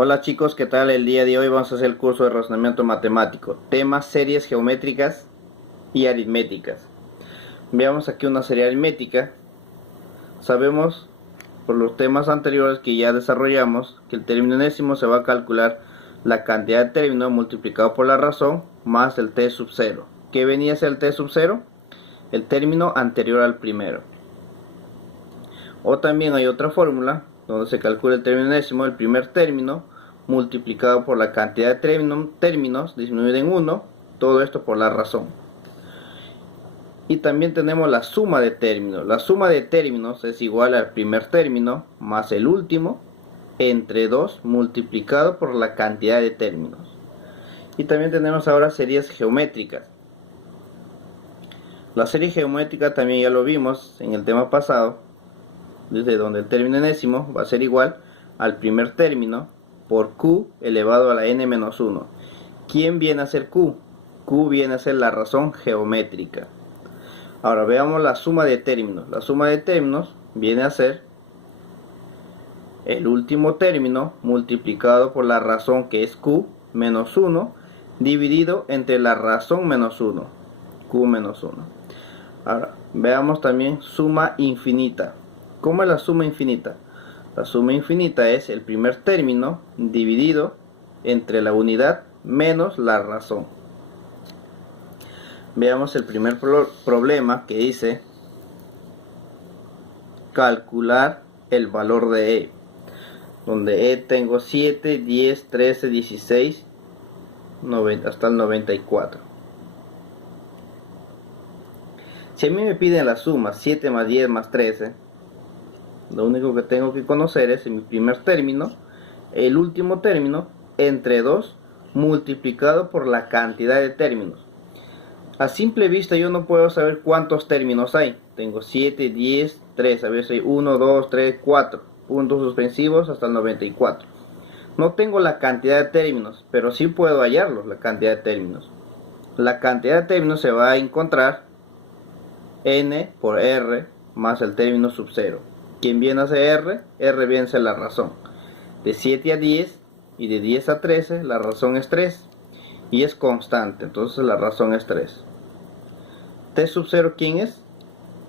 Hola chicos, ¿qué tal? El día de hoy vamos a hacer el curso de razonamiento matemático, temas series geométricas y aritméticas. Veamos aquí una serie aritmética. Sabemos por los temas anteriores que ya desarrollamos que el término enésimo se va a calcular la cantidad de términos multiplicado por la razón más el t sub 0. ¿Qué venía a ser el t sub 0? El término anterior al primero. O también hay otra fórmula donde se calcula el término enésimo, el primer término multiplicado por la cantidad de términos disminuido en 1, todo esto por la razón. Y también tenemos la suma de términos. La suma de términos es igual al primer término más el último entre 2 multiplicado por la cantidad de términos. Y también tenemos ahora series geométricas. La serie geométrica también ya lo vimos en el tema pasado, desde donde el término enésimo va a ser igual al primer término por q elevado a la n menos 1. ¿Quién viene a ser q? Q viene a ser la razón geométrica. Ahora veamos la suma de términos. La suma de términos viene a ser el último término multiplicado por la razón, que es q menos 1, dividido entre la razón menos 1, q menos 1. Ahora veamos también suma infinita. ¿Cómo es la suma infinita? La suma infinita es el primer término dividido entre la unidad menos la razón. Veamos el primer problema, que dice calcular el valor de e, donde e tengo 7, 10, 13, 16, 90, hasta el 94. Si a mí me piden la suma 7 más 10 más 13, lo único que tengo que conocer es mi primer término, el último término, entre 2 multiplicado por la cantidad de términos. A simple vista yo no puedo saber cuántos términos hay. Tengo 7, 10, 13, a veces hay 1, 2, 3, 4 puntos suspensivos hasta el 94. No tengo la cantidad de términos, pero sí puedo hallarlos, la cantidad de términos. La cantidad de términos se va a encontrar n por r más el término sub 0. ¿Quién viene a ser r? R viene a ser la razón. De 7 a 10 y de 10 a 13 la razón es 3 y es constante, entonces la razón es 3. T sub 0, ¿quién es?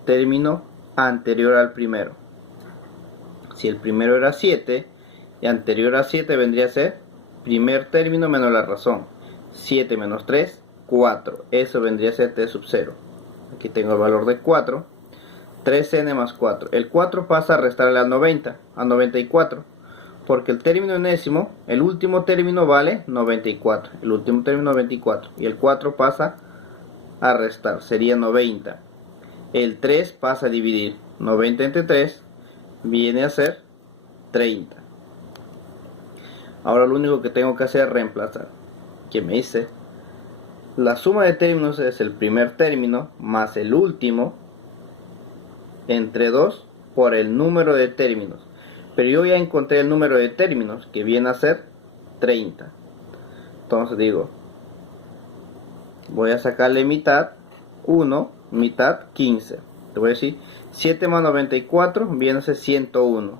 Término anterior al primero. Si el primero era 7 y anterior a 7 vendría a ser primer término menos la razón. 7 menos 3, 4. Eso vendría a ser T sub 0. Aquí tengo el valor de 4. 3n más 4. El 4 pasa a restarle al 90, a 94. Porque el término enésimo, el último término vale 94. El último término 94. Y el 4 pasa a restar, sería 90. El 3 pasa a dividir. 90 entre 3 viene a ser 30. Ahora lo único que tengo que hacer es reemplazar. Que me dice, la suma de términos es el primer término más el último entre 2 por el número de términos. Pero yo ya encontré el número de términos, que viene a ser 30. Entonces digo, voy a sacarle mitad, 1, mitad, 15. Te voy a decir, 7 más 94 viene a ser 101.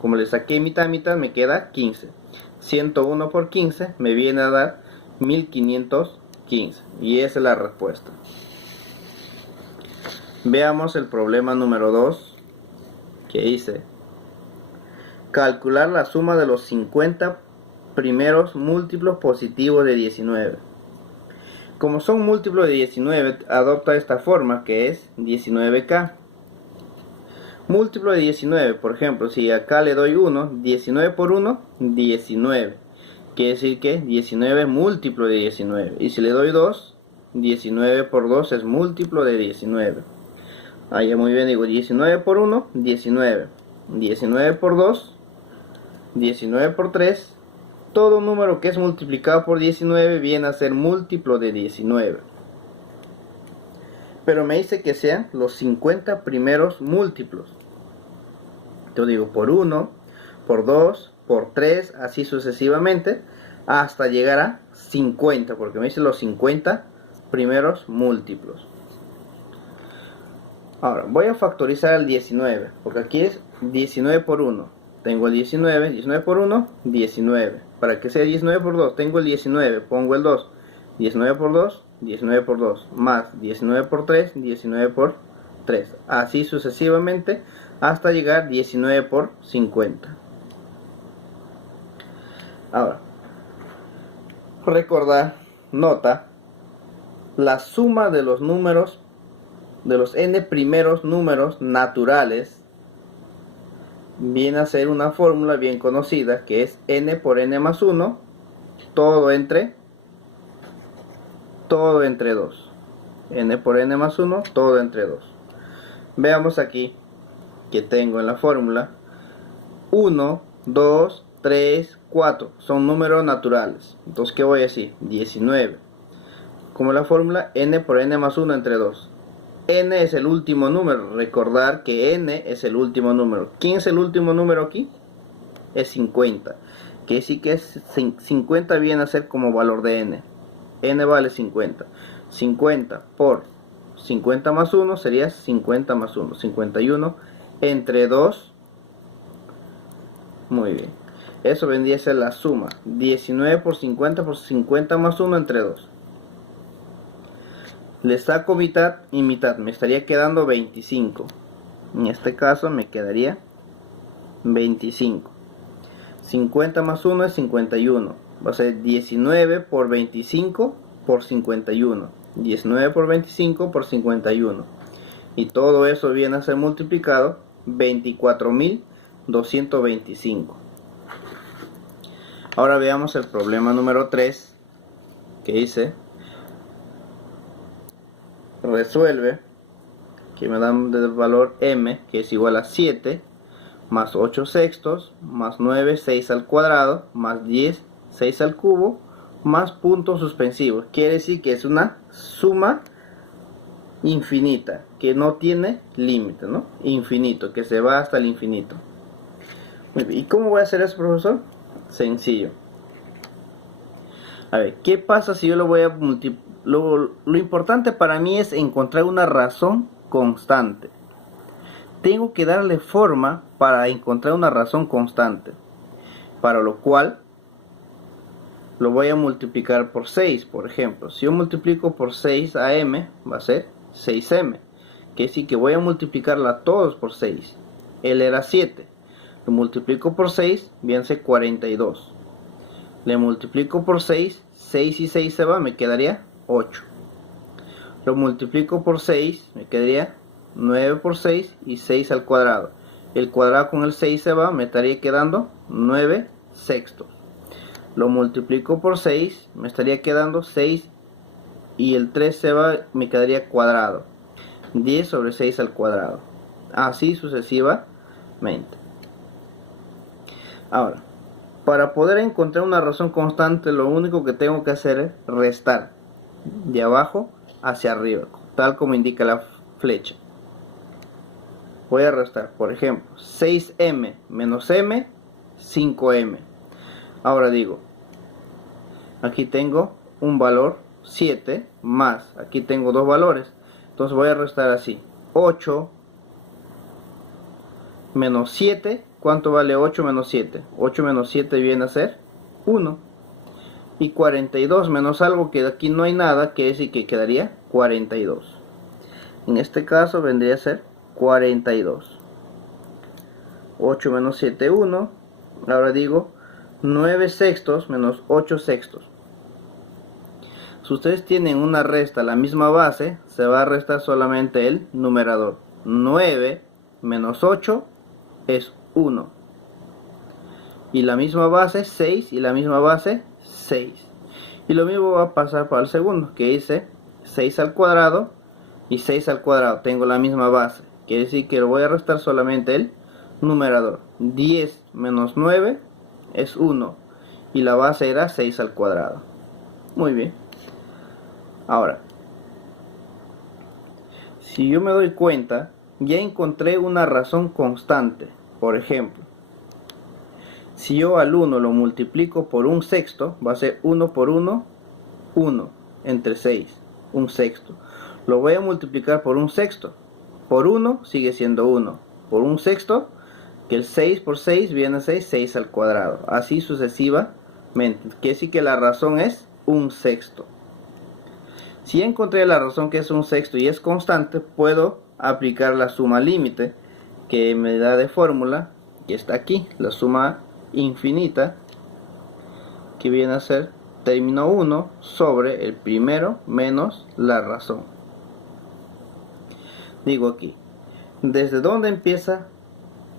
Como le saqué mitad, me queda 15. 101 por 15 me viene a dar 1515. Y esa es la respuesta. Veamos el problema número 2, que dice calcular la suma de los 50 primeros múltiplos positivos de 19. Como son múltiplos de 19, adopta esta forma, que es 19k. Múltiplo de 19, por ejemplo, si acá le doy 1, 19 por 1, 19. Quiere decir que 19 es múltiplo de 19. Y si le doy 2, 19 por 2 es múltiplo de 19. Ahí muy bien, digo 19 por 1, 19. 19 por 2, 19 por 3. Todo número que es multiplicado por 19 viene a ser múltiplo de 19. Pero me dice que sean los 50 primeros múltiplos. Yo digo por 1, por 2, por 3, así sucesivamente, hasta llegar a 50, porque me dice los 50 primeros múltiplos. Ahora, voy a factorizar el 19, porque aquí es 19 por 1. tengo el 19, 19 por 1, 19. Para que sea 19 por 2, tengo el 19, pongo el 2. 19 por 2, 19 por 2, más 19 por 3, 19 por 3. Así sucesivamente hasta llegar 19 por 50. Ahora, recordar, nota, la suma de los números, de los n primeros números naturales, viene a ser una fórmula bien conocida que es n por n más 1, todo entre 2. N por n más 1, todo entre 2. Veamos aquí que tengo en la fórmula 1, 2, 3, 4. Son números naturales. Entonces, ¿qué voy a decir? 19. Como la fórmula n por n más 1 entre 2. N es el último número. Recordar que n es el último número. ¿Quién es el último número aquí? Es 50. Que sí que es 50 viene a ser como valor de n. N vale 50. 50 por 50 más 1 sería 50 más 1. 51 entre 2. Muy bien. Eso vendría a ser la suma. 19 por 50 por 50 más 1 entre 2. Le saco mitad y mitad. Me estaría quedando 25. En este caso me quedaría 25. 50 más 1 es 51. Va a ser 19 por 25 por 51. 19 por 25 por 51. Y todo eso viene a ser multiplicado 24.225. Ahora veamos el problema número 3, que dice: resuelve, que me dan el valor m, que es igual a 7, más 8 sextos, más 9, 6 al cuadrado, más 10, 6 al cubo, más puntos suspensivos. Quiere decir que es una suma infinita, que no tiene límite, ¿no? Infinito, que se va hasta el infinito. Muy bien. ¿Y cómo voy a hacer eso, profesor? Sencillo. A ver, ¿qué pasa si yo lo voy a multiplicar? Lo importante para mí es encontrar una razón constante. Tengo que darle forma para encontrar una razón constante, para lo cual lo voy a multiplicar por 6, por ejemplo. Si yo multiplico por 6 a m, va a ser 6m. Que sí que voy a multiplicarla a todos por 6. Él era 7. Lo multiplico por 6, viene a ser 42. Le multiplico por 6, 6 y 6 se va, me quedaría 8. Lo multiplico por 6, me quedaría 9 por 6 y 6 al cuadrado. El cuadrado con el 6 se va, me estaría quedando 9 sextos. Lo multiplico por 6, me estaría quedando 6 y el 3 se va, me quedaría cuadrado. 10 sobre 6 al cuadrado. Así sucesivamente. Ahora, para poder encontrar una razón constante, lo único que tengo que hacer es restar de abajo hacia arriba, tal como indica la flecha. Voy a restar, por ejemplo, 6m menos m, 5m. Ahora digo, aquí tengo un valor 7 más, aquí tengo dos valores. Entonces voy a restar así, 8 menos 7, ¿cuánto vale 8 menos 7? 8 menos 7 viene a ser 1. Y 42 menos algo que aquí no hay nada, que decir que quedaría 42. En este caso vendría a ser 42. 8 menos 7, 1. Ahora digo 9 sextos menos 8 sextos. Si ustedes tienen una resta la misma base, se va a restar solamente el numerador. 9 menos 8 es 1. Y la misma base 6 y la misma base 6. Y lo mismo va a pasar para el segundo, que dice 6 al cuadrado y 6 al cuadrado. Tengo la misma base. Quiere decir que lo voy a restar solamente el numerador. 10 menos 9 es 1. Y la base era 6 al cuadrado. Muy bien. Ahora, si yo me doy cuenta, ya encontré una razón constante. Por ejemplo, si yo al 1 lo multiplico por un sexto, va a ser 1 por 1, 1 entre 6, un sexto. Lo voy a multiplicar por un sexto. Por 1 sigue siendo 1. Por un sexto que el 6 por 6 viene a ser 6 al cuadrado, así sucesivamente. Quiere decir que la razón es un sexto. Si encontré la razón que es un sexto y es constante, puedo aplicar la suma límite que me da de fórmula, que está aquí, la suma infinita, que viene a ser término 1 sobre el primero menos la razón. Digo aquí, ¿desde dónde empieza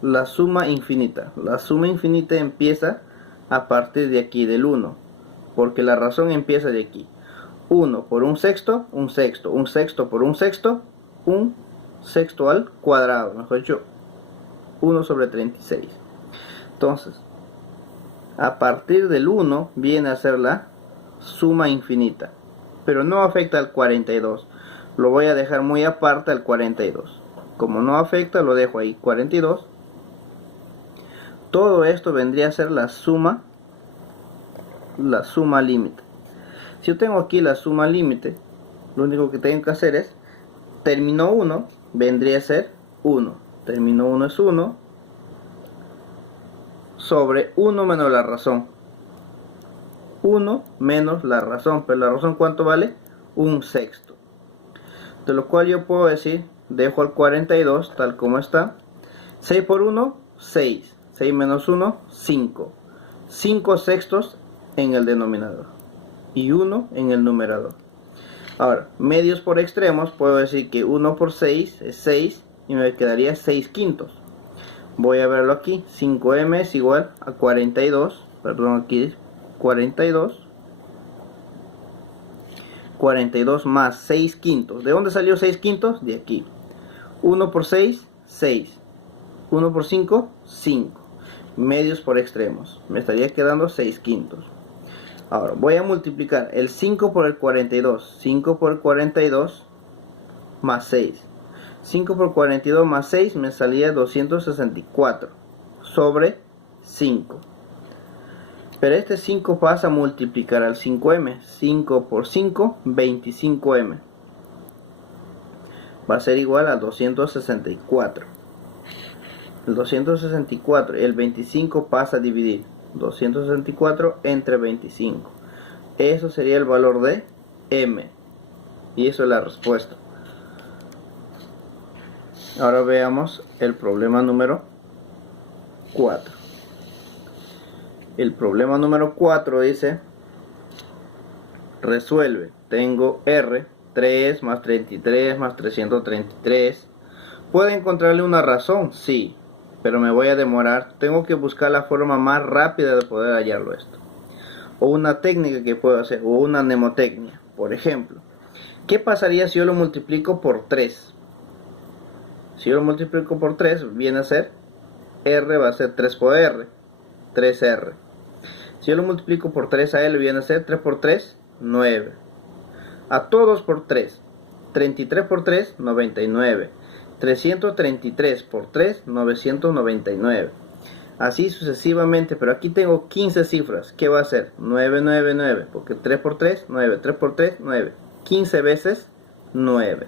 la suma infinita? La suma infinita empieza a partir de aquí, del 1, porque la razón empieza de aquí. 1 por un sexto, un sexto, un sexto por un sexto al cuadrado, mejor dicho, 1 sobre 36. Entonces, a partir del 1 viene a ser la suma infinita, pero no afecta al 42. Lo voy a dejar muy aparte al 42. Como no afecta, lo dejo ahí, 42. Todo esto vendría a ser la suma límite. Si yo tengo aquí la suma límite, lo único que tengo que hacer es, término 1 vendría a ser 1. Término 1 es 1 sobre 1 menos la razón. 1 menos la razón, pero la razón ¿cuánto vale? Un sexto. De lo cual yo puedo decir, dejo al 42 tal como está. 6 por 1, 6. 6 menos 1, 5. 5 sextos en el denominador y 1 en el numerador. Ahora, medios por extremos, puedo decir que 1 por 6 es 6 y me quedaría 6 quintos. Voy a verlo aquí, 5m es igual a 42, perdón, aquí es 42. 42 más 6 quintos. ¿De dónde salió 6 quintos? De aquí. 1 por 6, 6. 1 por 5, 5. Medios por extremos. Me estaría quedando 6 quintos. Ahora voy a multiplicar el 5 por el 42. 5 por 42 más 6. 5 por 42 más 6 me salía 264 sobre 5. Pero este 5 pasa a multiplicar al 5m. 5 por 5, 25m. Va a ser igual a 264. El 264 y el 25 pasa a dividir. 264 entre 25. Eso sería el valor de m. Y eso es la respuesta. Ahora veamos el problema número 4. El problema número 4 dice, resuelve. Tengo R, 3 más 33 más 333. ¿Puedo encontrarle una razón? Sí, pero me voy a demorar. Tengo que buscar la forma más rápida de poder hallarlo esto. O una técnica que puedo hacer, o una mnemotecnia. Por ejemplo, ¿qué pasaría si yo lo multiplico por 3? Si yo lo multiplico por 3, viene a ser R va a ser 3 por R, 3R. Si yo lo multiplico por 3 a L, viene a ser 3 por 3, 9. A todos por 3. 33 por 3, 99. 333 por 3, 999. Así sucesivamente, pero aquí tengo 15 cifras. ¿Qué va a ser? 999, porque 3 por 3, 9. 3 por 3, 9. 15 veces 9.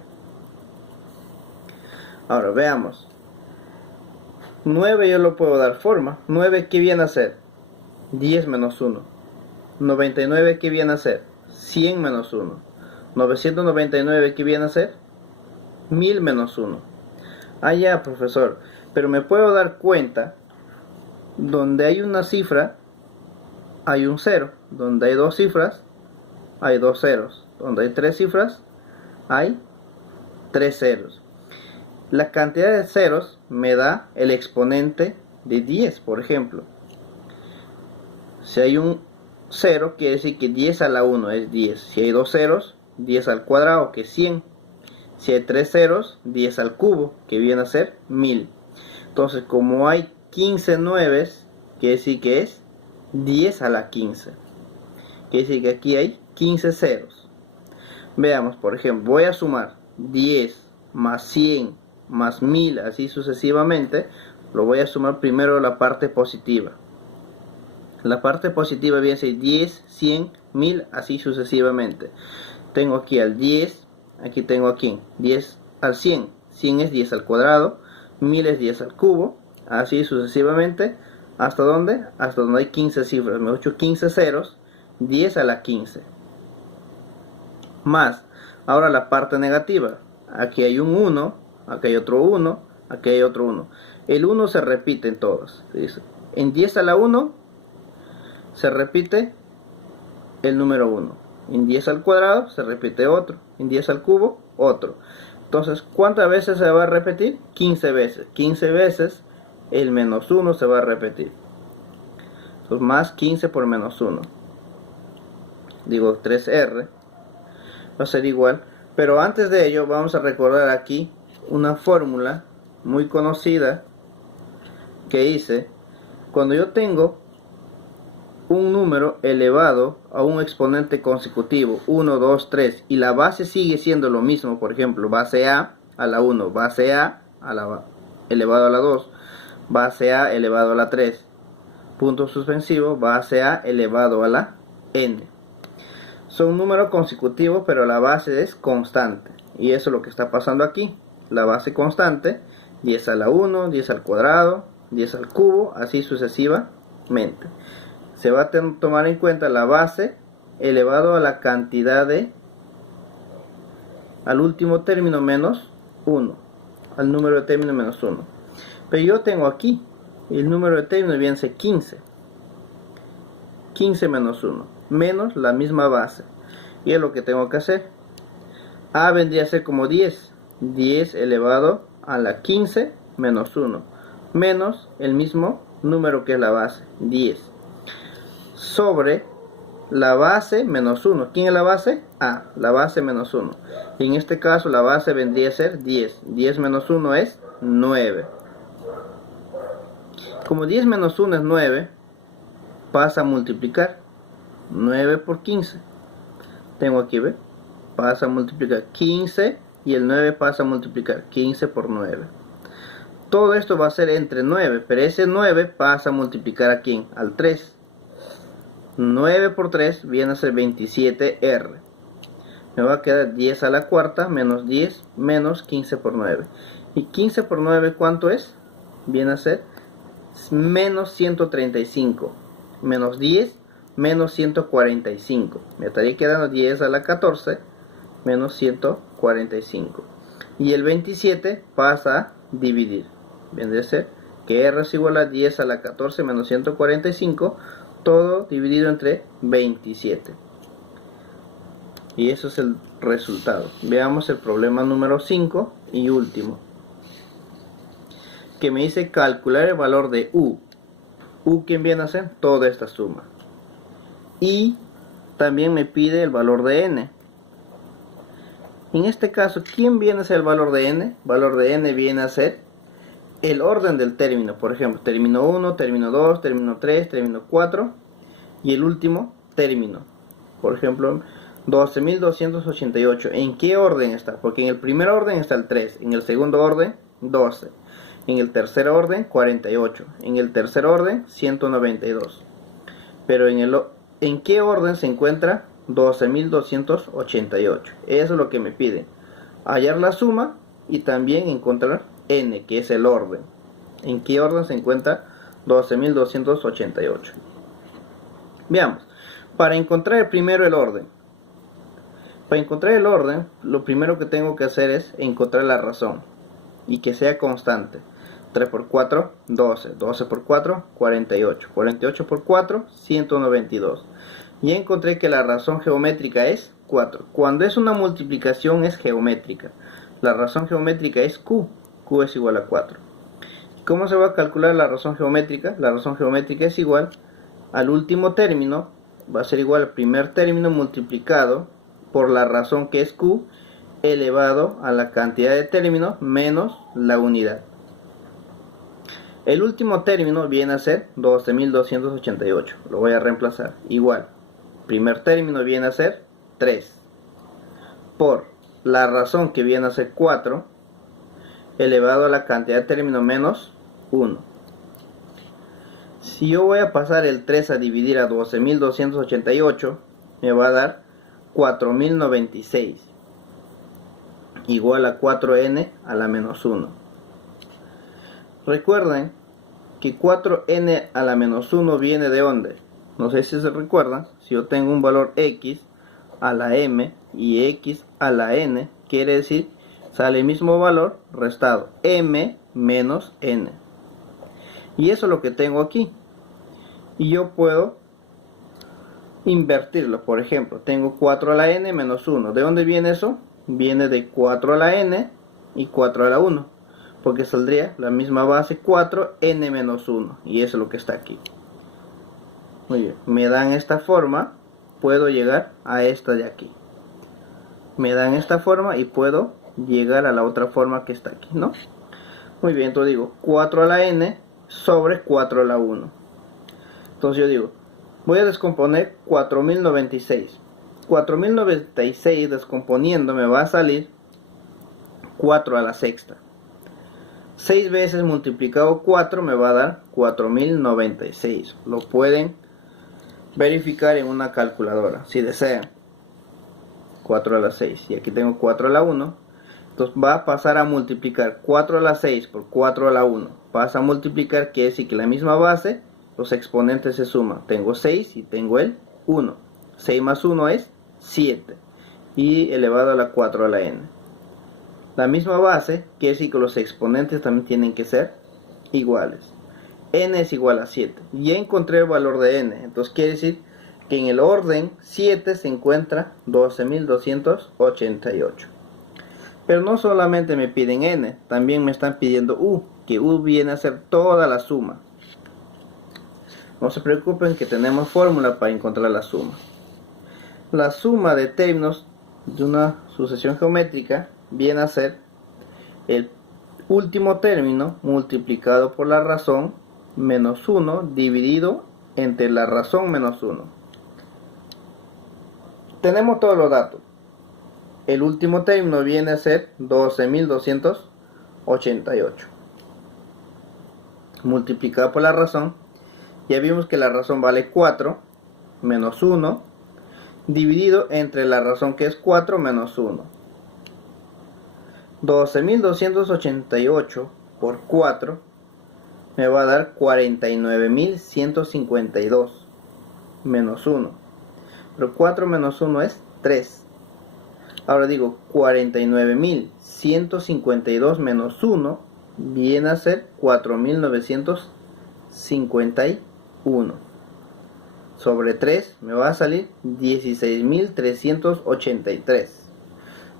Ahora veamos. 9 yo lo puedo dar forma. 9, ¿qué viene a ser? 10 menos 1. 99, ¿qué viene a ser? 100 menos 1. 999, ¿qué viene a ser? 1000 menos 1. Ah, ya, profesor. Pero me puedo dar cuenta, donde hay una cifra, hay un 0. Donde hay dos cifras, hay dos ceros. Donde hay tres cifras, hay tres ceros. La cantidad de ceros me da el exponente de 10, por ejemplo. Si hay un 0, quiere decir que 10 a la 1 es 10. Si hay dos ceros, 10 al cuadrado, que es 100. Si hay tres ceros, 10 al cubo, que viene a ser 1000. Entonces, como hay 15 nueves, quiere decir que es 10 a la 15. Quiere decir que aquí hay 15 ceros. Veamos, por ejemplo, voy a sumar 10 más 100 más 1000, así sucesivamente. Lo voy a sumar primero la parte positiva. La parte positiva viene a ser 10, 100, 1000, así sucesivamente. Tengo aquí al 10, aquí tengo aquí 10 al 100. 100 es 10 al cuadrado, 1000 es 10 al cubo, así sucesivamente. ¿Hasta dónde? Hasta donde hay 15 cifras. Me he hecho 15 ceros, 10 a la 15. Más, ahora la parte negativa. Aquí hay un 1, aquí hay otro 1, aquí hay otro 1. El 1 se repite en todos. Dice, en 10 a la 1 se repite el número 1. En 10 al cuadrado se repite otro. En 10 al cubo, otro. Entonces, ¿cuántas veces se va a repetir? 15 veces. 15 veces el menos 1 se va a repetir. Entonces, más 15 por menos 1. Digo 3R. Va a ser igual. Pero antes de ello, vamos a recordar aquí una fórmula muy conocida que hice cuando yo tengo un número elevado a un exponente consecutivo 1, 2, 3 y la base sigue siendo lo mismo. Por ejemplo, base a la 1, base a la elevado a la 2, base a elevado a la 3, punto suspensivo, base a elevado a la n. Son números consecutivos, pero la base es constante, y eso es lo que está pasando aquí. La base constante, 10 a la 1, 10 al cuadrado, 10 al cubo, así sucesivamente. Se va a tomar en cuenta la base elevado a la cantidad de, al último término menos 1, al número de término menos 1. Pero yo tengo aquí, el número de término viene a ser 15. 15 menos 1, menos la misma base. Y es lo que tengo que hacer. A vendría a ser como 10. 10 elevado a la 15 menos 1. Menos el mismo número que es la base, 10. Sobre la base menos 1. ¿Quién es la base? A, la base menos 1. Y en este caso la base vendría a ser 10. 10 menos 1 es 9. Como 10 menos 1 es 9, pasa a multiplicar 9 por 15. Tengo aquí, ¿ve? Pasa a multiplicar 15 y el 9 pasa a multiplicar 15 por 9. Todo esto va a ser entre 9, pero ese 9 pasa a multiplicar ¿a quién? Al 3. 9 por 3 viene a ser 27R. Me va a quedar 10 a la cuarta menos 10 menos 15 por 9. ¿Y 15 por 9 cuánto es? Viene a ser menos 135. Menos 10 menos 145. Me estaría quedando 10 a la 14 menos 145. Y el 27 pasa a dividir. Viene a ser que R es igual a 10 a la 14 menos 145. Todo dividido entre 27. Y eso es el resultado. Veamos el problema número 5 y último, que me dice calcular el valor de U. U, ¿quién viene a ser? Toda esta suma. Y también me pide el valor de N. En este caso, ¿quién viene a ser el valor de N? El valor de N viene a ser el orden del término. Por ejemplo, término 1, término 2, término 3, término 4 y el último término. Por ejemplo, 12.288. ¿En qué orden está? Porque en el primer orden está el 3, en el segundo orden 12, en el tercer orden 48, en el tercer orden 192. Pero ¿en qué orden se encuentra 12.288? Eso es lo que me piden. Hallar la suma y también encontrar N, que es el orden. ¿En qué orden se encuentra 12.288? Veamos. Para encontrar primero el orden. Para encontrar el orden, lo primero que tengo que hacer es encontrar la razón. Y que sea constante. 3 por 4, 12. 12 por 4, 48. 48 por 4, 192. Y encontré que la razón geométrica es 4. Cuando es una multiplicación es geométrica. La razón geométrica es Q. Q es igual a 4. ¿Cómo se va a calcular la razón geométrica? La razón geométrica es igual al último término. Va a ser igual al primer término multiplicado por la razón que es Q elevado a la cantidad de términos menos la unidad. El último término viene a ser 12.288. Lo voy a reemplazar. Igual. Primer término viene a ser 3. Por la razón que viene a ser 4. Elevado a la cantidad de términos menos 1. Si yo voy a pasar el 3 a dividir a 12.288. Me va a dar 4.096. Igual a 4n a la menos 1. Recuerden que 4n a la menos 1 viene de dónde. No sé si se recuerdan, si yo tengo un valor x a la m y x a la n, quiere decir, sale el mismo valor restado, m menos n. Y eso es lo que tengo aquí. Y yo puedo invertirlo. Por ejemplo, tengo 4 a la n menos 1. ¿De dónde viene eso? Viene de 4 a la n y 4 a la 1. Porque saldría la misma base 4n menos 1. Y eso es lo que está aquí. Muy bien. Me dan esta forma. Puedo llegar a esta de aquí. Me dan esta forma y puedo llegar a la otra forma que está aquí, ¿no? Muy bien, entonces digo 4 a la n sobre 4 a la 1. Entonces yo digo, voy a descomponer 4096. 4096 descomponiendo me va a salir 4 a la sexta. 6 veces multiplicado 4 me va a dar 4096. Lo pueden verificar en una calculadora si desean. 4 a la 6. Y aquí tengo 4 a la 1. Entonces va a pasar a multiplicar 4 a la 6 por 4 a la 1. Pasa a multiplicar, quiere decir que la misma base, los exponentes se suman. Tengo 6 y tengo el 1. 6 más 1 es 7. Y elevado a la 4 a la n. La misma base, quiere decir que los exponentes también tienen que ser iguales. N es igual a 7. Ya encontré el valor de n. Entonces quiere decir que en el orden 7 se encuentra 12.288. Pero no solamente me piden n, también me están pidiendo u, que u viene a ser toda la suma. No se preocupen que tenemos fórmula para encontrar la suma. La suma de términos de una sucesión geométrica viene a ser el último término multiplicado por la razón menos 1 dividido entre la razón menos 1. Tenemos todos los datos. El último término viene a ser 12.288 multiplicado por la razón. Ya vimos que la razón vale 4 menos 1 dividido entre la razón que es 4 menos 1. 12.288 por 4 me va a dar 49.152 menos 1. Pero 4 menos 1 es 3. Ahora digo 49.152 menos 1 viene a ser 4.951. Sobre 3 me va a salir 16.383.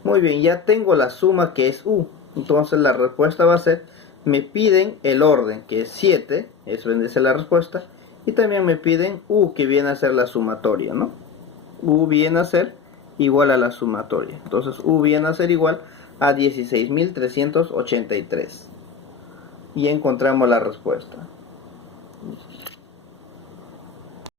Muy bien, ya tengo la suma que es u. Entonces la respuesta va a ser, me piden el orden que es 7, eso viene a ser la respuesta. Y también me piden u, que viene a ser la sumatoria, ¿no? U viene a ser igual a la sumatoria. Entonces u viene a ser igual a 16.383. Y encontramos la respuesta.